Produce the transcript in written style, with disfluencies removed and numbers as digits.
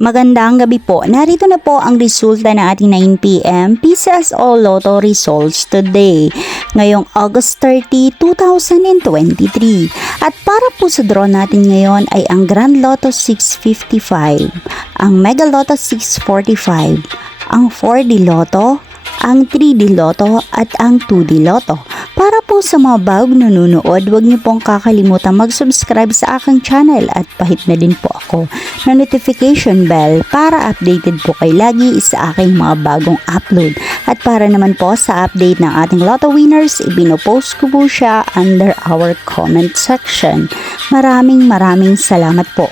Magandang gabi po. Narito na po ang resulta ng ating 9 p.m. Pisas o Lotto results today, ngayong August 30, 2023. At para po sa draw natin ngayon ay ang Grand Lotto 655, ang Mega Lotto 645, ang 4D Lotto, ang 3D Lotto at ang 2D Lotto. Para po sa mga bagong nanonood, huwag niyo pong kakalimutan mag-subscribe sa aking channel at pahit na din po ako na notification bell para updated po kayo lagi sa aking mga bagong upload. At para naman po sa update ng ating Lotto winners, ibinopost ko po siya under our comment section. Maraming salamat po.